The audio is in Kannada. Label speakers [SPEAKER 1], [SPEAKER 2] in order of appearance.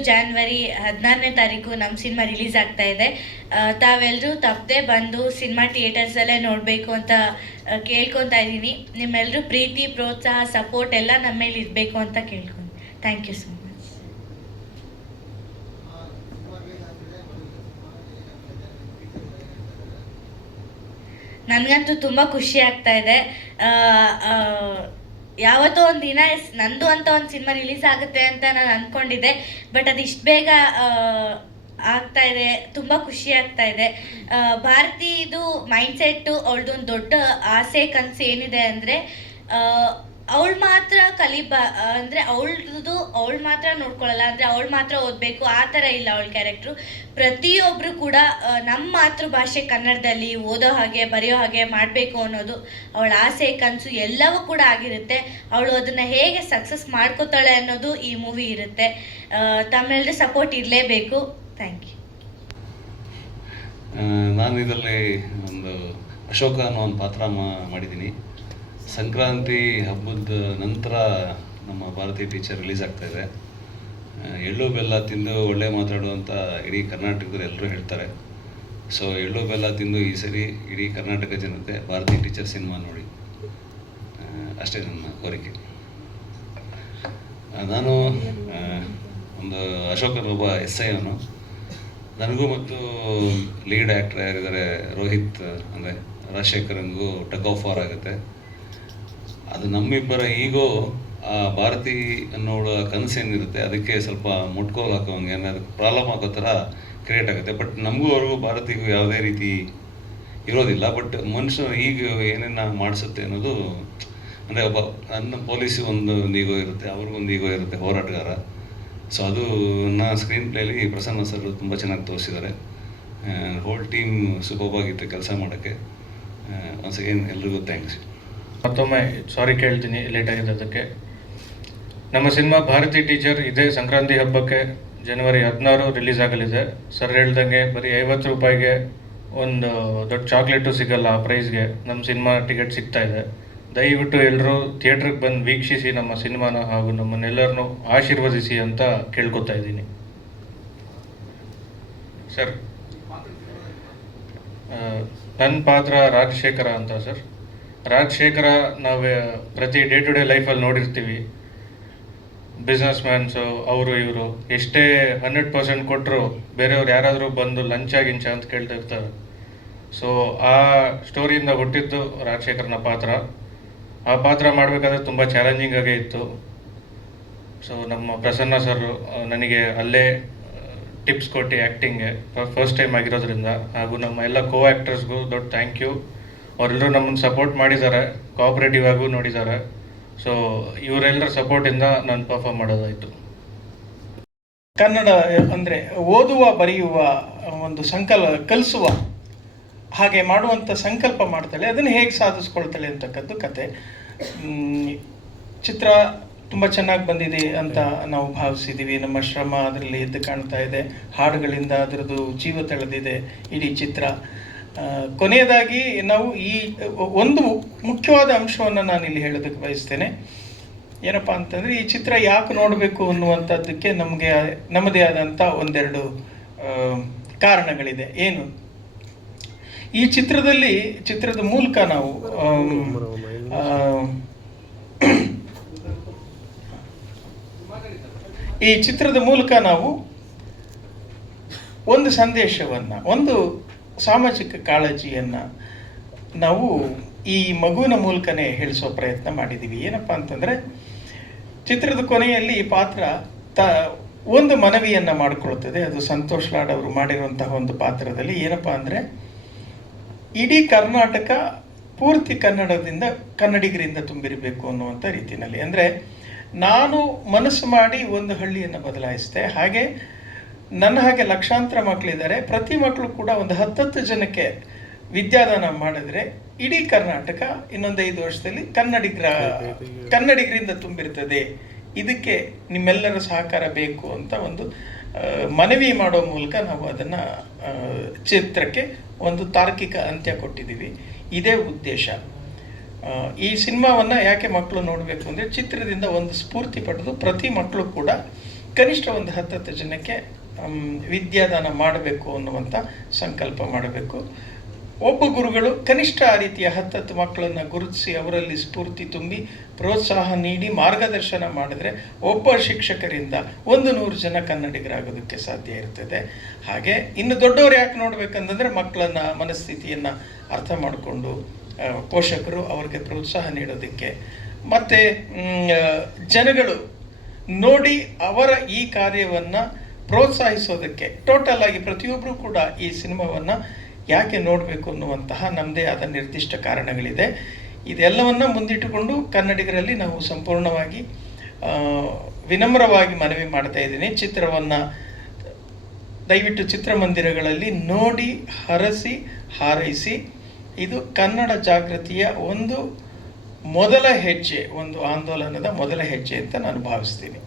[SPEAKER 1] ಜಾನ್ವರಿ ಹದಿನಾರನೇ ತಾರೀಕು ನಮ್ಮ ಸಿನಿಮಾ ರಿಲೀಸ್ ಆಗ್ತಾ ಇದೆ. ತಾವೆಲ್ಲರೂ ತಪ್ಪದೆ ಬಂದು ಸಿನಿಮಾ ಥಿಯೇಟರ್ಸಲ್ಲೇ ನೋಡಬೇಕು ಅಂತ ಕೇಳ್ಕೊತಾ ಇದ್ದೀನಿ. ನಿಮ್ಮೆಲ್ಲರೂ ಪ್ರೀತಿ, ಪ್ರೋತ್ಸಾಹ ಸಪೋರ್ಟ್ ಎಲ್ಲ ನಮ್ಮ ಮೇಲೆ ಇರಬೇಕು ಅಂತ ಕೇಳ್ಕೊಂಡು. ಥ್ಯಾಂಕ್ ಯು ಸೊ ಮಚ್ ನನಗಂತೂ ತುಂಬ ಖುಷಿ ಆಗ್ತಾ ಇದೆ. ಯಾವತ್ತೋ ಒಂದು ದಿನ ನಂದು ಅಂತ ಒಂದು ಸಿನಿಮಾ ರಿಲೀಸ್ ಆಗುತ್ತೆ ಅಂತ ನಾನು ಅಂದ್ಕೊಂಡಿದ್ದೆ ಬಟ್ ಅದು ಇಷ್ಟು ಬೇಗ ಆಗ್ತಾ ಇದೆ, ತುಂಬ ಖುಷಿ ಆಗ್ತಾ ಇದೆ. ಭಾರತಿ ಇದು ಮೈಂಡ್ ಮೈಂಡ್ಸೆಟ್ಟು ಅವಳದೊಂದು ದೊಡ್ಡ ಆಸೆ, ಕನಸು ಏನಿದೆ ಅಂದರೆ ಅವಳು ಮಾತ್ರ ಕಲಿಬ, ಅಂದರೆ ಅವಳದು, ಅವಳು ಮಾತ್ರ ನೋಡ್ಕೊಳ್ಳಲ್ಲ ಅಂದರೆ ಅವಳು ಮಾತ್ರ ಓದಬೇಕು, ಆ ಥರ ಇಲ್ಲ ಅವಳ ಕ್ಯಾರೆಕ್ಟ್ರು ಪ್ರತಿಯೊಬ್ಬರು ಕೂಡ ನಮ್ಮ ಮಾತೃಭಾಷೆ ಕನ್ನಡದಲ್ಲಿ ಓದೋ ಹಾಗೆ, ಬರೆಯೋ ಹಾಗೆ ಮಾಡಬೇಕು ಅನ್ನೋದು ಅವಳ ಆಸೆ, ಕನಸು ಎಲ್ಲವೂ ಕೂಡ ಆಗಿರುತ್ತೆ. ಅವಳು ಅದನ್ನು ಹೇಗೆ ಸಕ್ಸಸ್ ಮಾಡ್ಕೋತಾಳೆ ಅನ್ನೋದು ಈ ಮೂವಿ ಇರುತ್ತೆ. ತಮ್ಮೆಲ್ಲರೂ ಸಪೋರ್ಟ್ ಇರಲೇಬೇಕು. ಥ್ಯಾಂಕ್ ಯು
[SPEAKER 2] ನಾನು ಇದರಲ್ಲಿ ಒಂದು ಅಶೋಕ ಅನ್ನೋ ಒಂದು ಪಾತ್ರ ಮಾಡಿದ್ದೀನಿ. ಸಂಕ್ರಾಂತಿ ಹಬ್ಬದ ನಂತರ ನಮ್ಮ ಭಾರತೀಯ ಟೀಚರ್ ರಿಲೀಸ್ ಆಗ್ತಾ ಇದೆ. ಎಳ್ಳು ಬೆಲ್ಲ ತಿಂದು ಒಳ್ಳೆ ಮಾತಾಡುವಂತ ಇಡೀ ಕರ್ನಾಟಕದಲ್ಲಿ ಎಲ್ಲರೂ ಹೇಳ್ತಾರೆ. ಸೊ ಎಳ್ಳು ಬೆಲ್ಲ ತಿಂದು ಈ ಸರಿ ಇಡೀ ಕರ್ನಾಟಕ ಜನತೆ ಭಾರತೀಯ ಟೀಚರ್ ಸಿನಿಮಾ ನೋಡಿ. ಅಷ್ಟೇ ನನ್ನ ಕೋರಿಕೆ. ನಾನು ಒಂದು ಅಶೋಕನ ಒಬ್ಬ ಎಸ್ ಐ ಅವನು. ನನಗೂ ಮತ್ತು ಲೀಡ್ ಆ್ಯಕ್ಟರ್ ಯಾರಿದ್ದಾರೆ, ರೋಹಿತ್ ಅಂದರೆ ರಾಜಶೇಖರಂಗೂ ಟಕ್ ಆಫ್ ವಾರ್ ಆಗುತ್ತೆ. ಅದು ನಮ್ಮಿಬ್ಬರ ಈಗೋ, ಆ ಭಾರತಿ ಅನ್ನೋಳ ಕನಸೇನಿರುತ್ತೆ, ಅದಕ್ಕೆ ಸ್ವಲ್ಪ ಮುಟ್ಕೋಲು ಹಾಕೋಂಗೆ ಏನಾದ್ರು ಪ್ರಾಬ್ಲಮ್ ಆಗೋ ಥರ ಕ್ರಿಯೇಟ್ ಆಗುತ್ತೆ. ಬಟ್ ನಮಗೂ ಅವ್ರಿಗೂ, ಭಾರತಿಗೂ ಯಾವುದೇ ರೀತಿ ಇರೋದಿಲ್ಲ. ಬಟ್ ಮನುಷ್ಯ ಈಗ ಏನೇನ ಮಾಡಿಸುತ್ತೆ ಅನ್ನೋದು, ಅಂದರೆ ಒಬ್ಬ ನನ್ನ ಪೊಲೀಸ್ ಒಂದು ಈಗೋ ಇರುತ್ತೆ ಅವ್ರಿಗೊಂದು ಈಗೋ ಇರುತ್ತೆ ಹೋರಾಟಗಾರ. ಸೊ ಅದು ನಾ ಸ್ಕ್ರೀನ್ ಪ್ಲೇಲಿ ಪ್ರಸನ್ನ ಸರ್ ತುಂಬ ಚೆನ್ನಾಗಿ ತೋರಿಸಿದ್ದಾರೆ ಹೋಲ್ ಟೀಮ್ ಸೂಪರ್ ಆಗಿತ್ತು ಕೆಲಸ ಮಾಡೋಕ್ಕೆ. ಒನ್ಸ್ ಅಗೇನ್ ಎಲ್ರಿಗೂ ಥ್ಯಾಂಕ್ಸ್
[SPEAKER 3] ಮತ್ತೊಮ್ಮೆ ಸಾರಿ ಕೇಳ್ತೀನಿ ಲೇಟ್ ಆಗಿದೆ ಅದಕ್ಕೆ ನಮ್ಮ ಸಿನಿಮಾ ಭಾರತಿ ಟೀಚರ್ ಇದೇ ಸಂಕ್ರಾಂತಿ ಹಬ್ಬಕ್ಕೆ ಜನವರಿ ಹದಿನಾರು ರಿಲೀಸ್ ಆಗಲಿದೆ. ಸರ್ ಹೇಳ್ದಂಗೆ ಬರೀ ಐವತ್ತು ರೂಪಾಯಿಗೆ ಒಂದು ದೊಡ್ಡ ಚಾಕ್ಲೇಟು ಸಿಗಲ್ಲ ಆ ಪ್ರೈಸ್ಗೆ ನಮ್ಮ ಸಿನಿಮಾ ಟಿಕೆಟ್ ಸಿಗ್ತಾ ಇದೆ. ದಯವಿಟ್ಟು ಎಲ್ಲರೂ ಥಿಯೇಟ್ರಿಗೆ ಬಂದು ವೀಕ್ಷಿಸಿ ನಮ್ಮ ಸಿನಿಮಾನ ಹಾಗೂ ನಮ್ಮನ್ನೆಲ್ಲರನ್ನೂ ಆಶೀರ್ವದಿಸಿ ಅಂತ ಕೇಳ್ಕೊತಾ ಇದ್ದೀನಿ. ಸರ್ ನನ್ನ ಪಾತ್ರ ರಾಜಶೇಖರ ಅಂತ ಸರ್ ರಾಜಶೇಖರ, ನಾವು ಪ್ರತಿ ಡೇ ಟು ಡೇ ಲೈಫಲ್ಲಿ ನೋಡಿರ್ತೀವಿ. ಬಿಸ್ನೆಸ್ ಮ್ಯಾನ್ಸು ಅವರು, ಇವರು, ಎಷ್ಟೇ ಹಂಡ್ರೆಡ್ ಪರ್ಸೆಂಟ್ ಕೊಟ್ಟರು ಬೇರೆಯವ್ರು ಯಾರಾದರೂ ಬಂದು ಲಂಚ ಗಿಂಚ ಅಂತ ಕೇಳ್ತಿರ್ತಾರೆ ಸೊ ಆ ಸ್ಟೋರಿಯಿಂದ ಹುಟ್ಟಿದ್ದು ರಾಜಶೇಖರನ ಪಾತ್ರ. ಆ ಪಾತ್ರ ಮಾಡಬೇಕಾದ್ರೆ ತುಂಬ ಚಾಲೆಂಜಿಂಗ್ ಆಗೇ ಇತ್ತು. ಸೊ ನಮ್ಮ ಪ್ರಸನ್ನ ಸರ್ ನನಗೆ ಅಲ್ಲೇ ಟಿಪ್ಸ್ ಕೊಟ್ಟು ಆ್ಯಕ್ಟಿಂಗ್ಗೆ ಫಸ್ಟ್ ಟೈಮ್ ಆಗಿರೋದ್ರಿಂದ ಹಾಗೂ ನಮ್ಮ ಎಲ್ಲ ಕೋ ಆ್ಯಕ್ಟರ್ಸ್ಗೂ ದೊಡ್ಡ ಥ್ಯಾಂಕ್ ಯು ಅವರೆಲ್ಲರೂ ನಮ್ಮನ್ನು ಸಪೋರ್ಟ್ ಮಾಡಿದ್ದಾರೆ ಕೋಆಪ್ರೇಟಿವ್ ಆಗೂ ನೋಡಿದ್ದಾರೆ. ಸೊ ಇವರೆಲ್ಲರ ಸಪೋರ್ಟಿಂದ ನಾನು ಪರ್ಫಾರ್ಮ್ ಮಾಡೋದಾಯಿತು.
[SPEAKER 4] ಕನ್ನಡ, ಅಂದರೆ ಓದುವ, ಬರೆಯುವ ಒಂದು ಸಂಕಲ್ಪ ಕಲಿಸುವ ಹಾಗೆ ಮಾಡುವಂಥ ಸಂಕಲ್ಪ ಮಾಡ್ತಾಳೆ. ಅದನ್ನು ಹೇಗೆ ಸಾಧಿಸ್ಕೊಳ್ತಾಳೆ ಅಂತಕ್ಕದ್ದು ಕತೆ. ಚಿತ್ರ ತುಂಬ ಚೆನ್ನಾಗಿ ಬಂದಿದೆ ಅಂತ ನಾವು ಭಾವಿಸಿದ್ದೀವಿ ನಮ್ಮ ಶ್ರಮ ಅದರಲ್ಲಿ ಎದ್ದು ಕಾಣ್ತಾ ಇದೆ. ಹಾಡುಗಳಿಂದ ಅದರದ್ದು ಜೀವ ತಳೆದಿದೆ. ಇಡೀ ಚಿತ್ರ. ಕೊನೆಯದಾಗಿ ನಾವು ಈ, ಒಂದು ಮುಖ್ಯವಾದ ಅಂಶವನ್ನು ನಾನು ಇಲ್ಲಿ ಹೇಳೋದಕ್ಕೆ ಬಯಸ್ತೇನೆ. ಏನಪ್ಪ ಅಂತಂದರೆ, ಈ ಚಿತ್ರ ಯಾಕೆ ನೋಡಬೇಕು ಅನ್ನುವಂಥದ್ದಕ್ಕೆ ನಮಗೆ, ನಮ್ಮದೇ ಆದಂಥ ಒಂದೆರಡು ಕಾರಣಗಳಿದೆ. ಏನು? ಈ ಚಿತ್ರದಲ್ಲಿ, ಚಿತ್ರದ ಮೂಲಕ ನಾವು ಈ ಚಿತ್ರದ ಮೂಲಕ ನಾವು ಒಂದು ಸಂದೇಶವನ್ನು, ಒಂದು ಸಾಮಾಜಿಕ ಕಾಳಜಿಯನ್ನು ನಾವು ಈ ಮಗುವಿನ ಮೂಲಕನೇ ಹೇಳಿಸೋ ಪ್ರಯತ್ನ ಮಾಡಿದ್ದೀವಿ ಏನಪ್ಪ ಅಂತಂದರೆ, ಚಿತ್ರದ ಕೊನೆಯಲ್ಲಿ ಈ ಪಾತ್ರ ತ, ಒಂದು ಮನವಿಯನ್ನು ಮಾಡಿಕೊಳ್ಳುತ್ತದೆ ಅದು ಸಂತೋಷ್ ಲಾಡ್ ಅವರು ಮಾಡಿರುವಂತಹ ಒಂದು ಪಾತ್ರದಲ್ಲಿ. ಏನಪ್ಪ ಅಂದರೆ, ಇಡೀ ಕರ್ನಾಟಕ ಪೂರ್ತಿ ಕನ್ನಡದಿಂದ, ಕನ್ನಡಿಗರಿಂದ ತುಂಬಿರಬೇಕು ಅನ್ನುವಂಥ ರೀತಿಯಲ್ಲಿ. ಅಂದರೆ, ನಾನು ಮನಸ್ಸು ಮಾಡಿ ಒಂದು ಹಳ್ಳಿಯನ್ನು ಬದಲಾಯಿಸಿದೆ. ಹಾಗೆ ನನ್ನ ಹಾಗೆ ಲಕ್ಷಾಂತರ ಮಕ್ಕಳಿದ್ದಾರೆ ಪ್ರತಿ ಮಕ್ಕಳು ಕೂಡ ಒಂದು ಹತ್ತತ್ತು ಜನಕ್ಕೆ ವಿದ್ಯಾದಾನ ಮಾಡಿದ್ರೆ ಇಡೀ ಕರ್ನಾಟಕ ಇನ್ನೊಂದು ಐದು ವರ್ಷದಲ್ಲಿ ಕನ್ನಡಿಗರ ಕನ್ನಡಿಗರಿಂದ ತುಂಬಿರ್ತದೆ. ಇದಕ್ಕೆ ನಿಮ್ಮೆಲ್ಲರ ಸಹಕಾರ ಬೇಕು ಅಂತ ಒಂದು ಮನವಿ ಮಾಡೋ ಮೂಲಕ ನಾವು ಅದನ್ನು ಚಿತ್ರಕ್ಕೆ ಒಂದು ತಾರ್ಕಿಕ ಅಂತ್ಯ ಕೊಟ್ಟಿದ್ದೀವಿ. ಇದೇ ಉದ್ದೇಶ. ಈ ಸಿನಿಮಾವನ್ನು ಯಾಕೆ ಮಕ್ಕಳು ನೋಡಬೇಕು ಅಂದರೆ ಚಿತ್ರದಿಂದ ಒಂದು ಸ್ಫೂರ್ತಿ ಪಡೆದು ಪ್ರತಿ ಮಕ್ಕಳು ಕೂಡ ಕನಿಷ್ಠ ಒಂದು ಹತ್ತತ್ತು ಜನಕ್ಕೆ ವಿದ್ಯಾದಾನ ಮಾಡಬೇಕು ಅನ್ನುವಂಥ ಸಂಕಲ್ಪ ಮಾಡಬೇಕು. ಒಬ್ಬ ಗುರುಗಳು ಕನಿಷ್ಠ ಆ ರೀತಿಯ ಹತ್ತತ್ತು ಮಕ್ಕಳನ್ನು ಗುರುತಿಸಿ ಅವರಲ್ಲಿ ಸ್ಫೂರ್ತಿ ತುಂಬಿ ಪ್ರೋತ್ಸಾಹ ನೀಡಿ ಮಾರ್ಗದರ್ಶನ ಮಾಡಿದ್ರೆ ಒಬ್ಬ ಶಿಕ್ಷಕರಿಂದ ಒಂದು ನೂರು ಜನ ಕನ್ನಡಿಗರಾಗೋದಕ್ಕೆ ಸಾಧ್ಯ ಇರ್ತದೆ. ಹಾಗೆ ಇನ್ನು ದೊಡ್ಡವರು ಯಾಕೆ ನೋಡಬೇಕಂತಂದರೆ ಮಕ್ಕಳನ್ನ ಮನಸ್ಥಿತಿಯನ್ನು ಅರ್ಥ ಮಾಡಿಕೊಂಡು ಪೋಷಕರು ಅವ್ರಿಗೆ ಪ್ರೋತ್ಸಾಹ ನೀಡೋದಕ್ಕೆ. ಮತ್ತು ಜನಗಳು ನೋಡಿ ಅವರ ಈ ಕಾರ್ಯವನ್ನು ಪ್ರೋತ್ಸಾಹಿಸೋದಕ್ಕೆ ಟೋಟಲ್ ಆಗಿ ಪ್ರತಿಯೊಬ್ಬರೂ ಕೂಡ ಈ ಸಿನಿಮಾವನ್ನು ಯಾಕೆ ನೋಡಬೇಕು ಅನ್ನುವಂತಹ ನಮ್ಮದೇ ಆದ ನಿರ್ದಿಷ್ಟ ಕಾರಣಗಳಿದೆ. ಇದೆಲ್ಲವನ್ನ ಮುಂದಿಟ್ಟುಕೊಂಡು ಕನ್ನಡಿಗರಲ್ಲಿ ನಾವು ಸಂಪೂರ್ಣವಾಗಿ ವಿನಮ್ರವಾಗಿ ಮನವಿ ಮಾಡ್ತಾ ಇದ್ದೀನಿ. ಚಿತ್ರವನ್ನು, ದಯವಿಟ್ಟು ಚಿತ್ರಮಂದಿರಗಳಲ್ಲಿ ನೋಡಿ, ಹರಸಿ, ಹಾರೈಸಿ. ಇದು ಕನ್ನಡ ಜಾಗೃತಿಯ ಒಂದು ಮೊದಲ ಹೆಜ್ಜೆ, ಒಂದು ಆಂದೋಲನದ ಮೊದಲ ಹೆಜ್ಜೆ ಅಂತ ನಾನು ಭಾವಿಸ್ತೀನಿ.